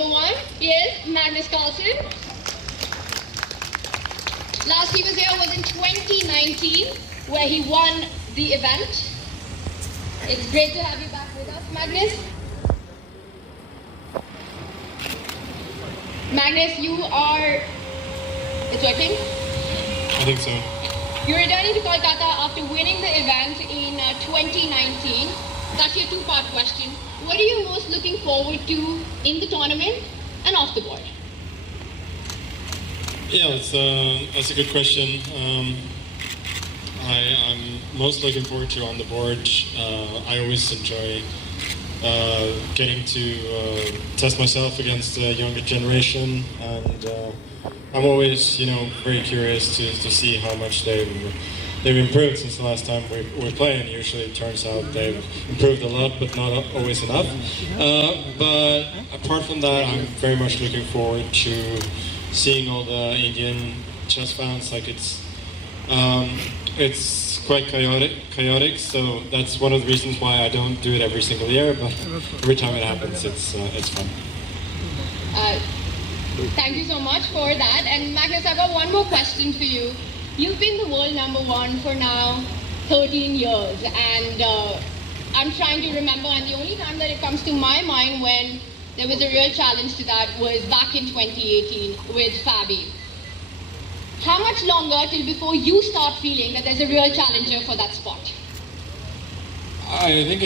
number 1 is Magnus Carlsen. Last he was here was in 2019, where he won the event. It's great to have you back with us, Magnus. Magnus, you are... It's working? I think so. You're returning to Kolkata after winning the event in 2019. That's your two-part question. What are you most looking forward to in the tournament and off the board? Yeah, that's a good question. I'm most looking forward to on the board. I always enjoy getting to test myself against the younger generation, and I'm always, very curious to see how much they've improved since the last time we played. And usually it turns out they've improved a lot, but not always enough. But apart from that, I'm very much looking forward to seeing all the Indian chess fans. Like it's quite chaotic. So that's one of the reasons why I don't do it every single year. But every time it happens, it's fun. Thank you so much for that. And Magnus, I've got one more question for you. You've been the world number 1 for now 13 years, and I'm trying to remember, and the only time that it comes to my mind when there was a real challenge to that was back in 2018 with Fabi. How much longer till before you start feeling that there's a real challenger for that spot? I think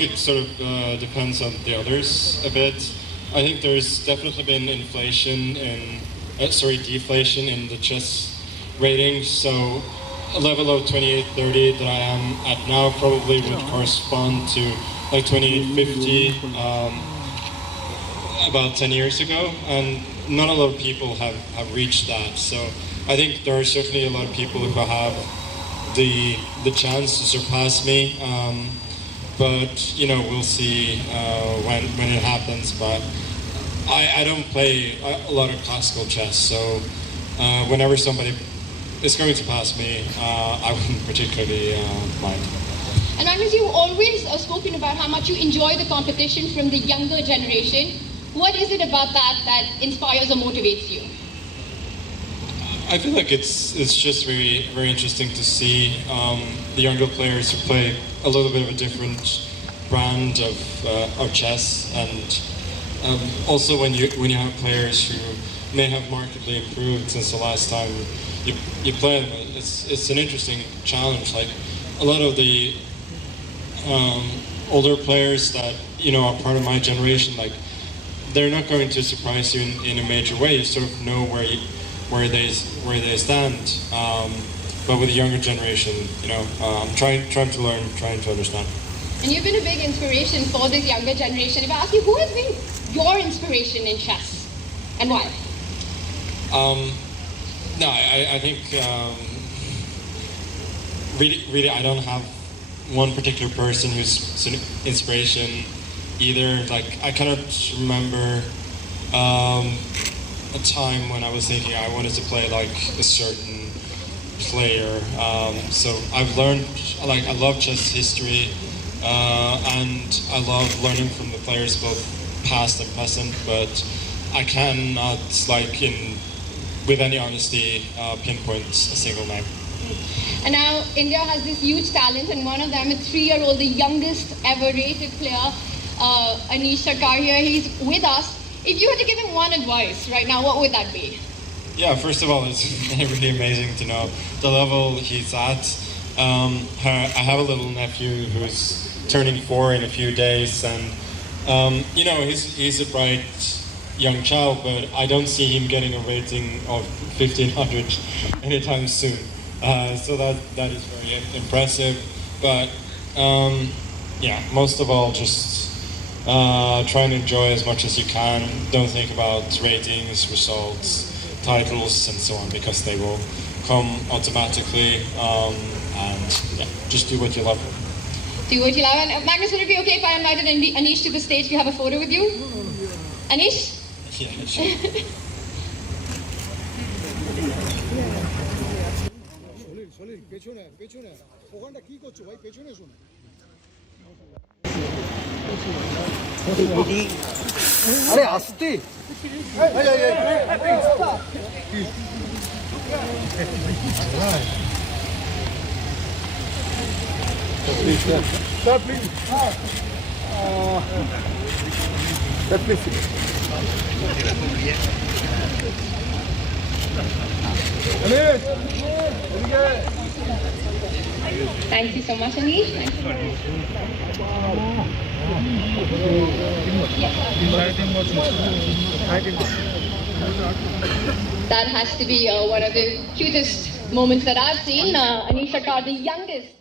it sort of depends on the others a bit. I think there's definitely been deflation in the chess rating. So a level of 2830 that I am at now probably would correspond to like 2850 about 10 years ago, and not a lot of people have reached that. So I think there are certainly a lot of people who have the chance to surpass me. But we'll see when it happens. But I don't play a lot of classical chess, so whenever somebody is going to pass me, I wouldn't particularly mind. And Magnus, you've always spoken about how much you enjoy the competition from the younger generation. What is it about that inspires or motivates you? I feel like it's just very, very interesting to see the younger players who play a little bit of a different brand of chess, and also when you have players who may have markedly improved since the last time you played them, it's an interesting challenge. Like a lot of the older players that are part of my generation, like they're not going to surprise you in a major way. You sort of know where they stand. But with the younger generation, I'm trying to learn, trying to understand. And you've been a big inspiration for this younger generation. If I ask you, who has been your inspiration in chess, and why? No, I think really I don't have one particular person who's an inspiration either. Like I cannot remember a time when I was thinking I wanted to play like a certain player. So I've learned, like I love chess history, and I love learning from the players both past and present, but I cannot, with any honesty, pinpoint a single name. And now India has this huge talent, and one of them is 3-year-old, the youngest ever rated player, Anish Sarkar here. He's with us. If you had to give him one advice right now, what would that be? Yeah, first of all, it's really amazing to know the level he's at. I have a little nephew who's turning 4 in a few days, and he's a bright young child, but I don't see him getting a rating of 1500 anytime soon. So that is very impressive. But most of all, just try and enjoy as much as you can. Don't think about ratings, results, titles, and so on, because they will come automatically. Just do what you love. Do what you love. And Magnus, would it be okay if I invited Anish to the stage to have a photo with you? Anish? Yeah, sure. আরে আস্তে Thank you so much, Anish. Thank you. That has to be one of the cutest moments that I've seen. Anisha Kar, the youngest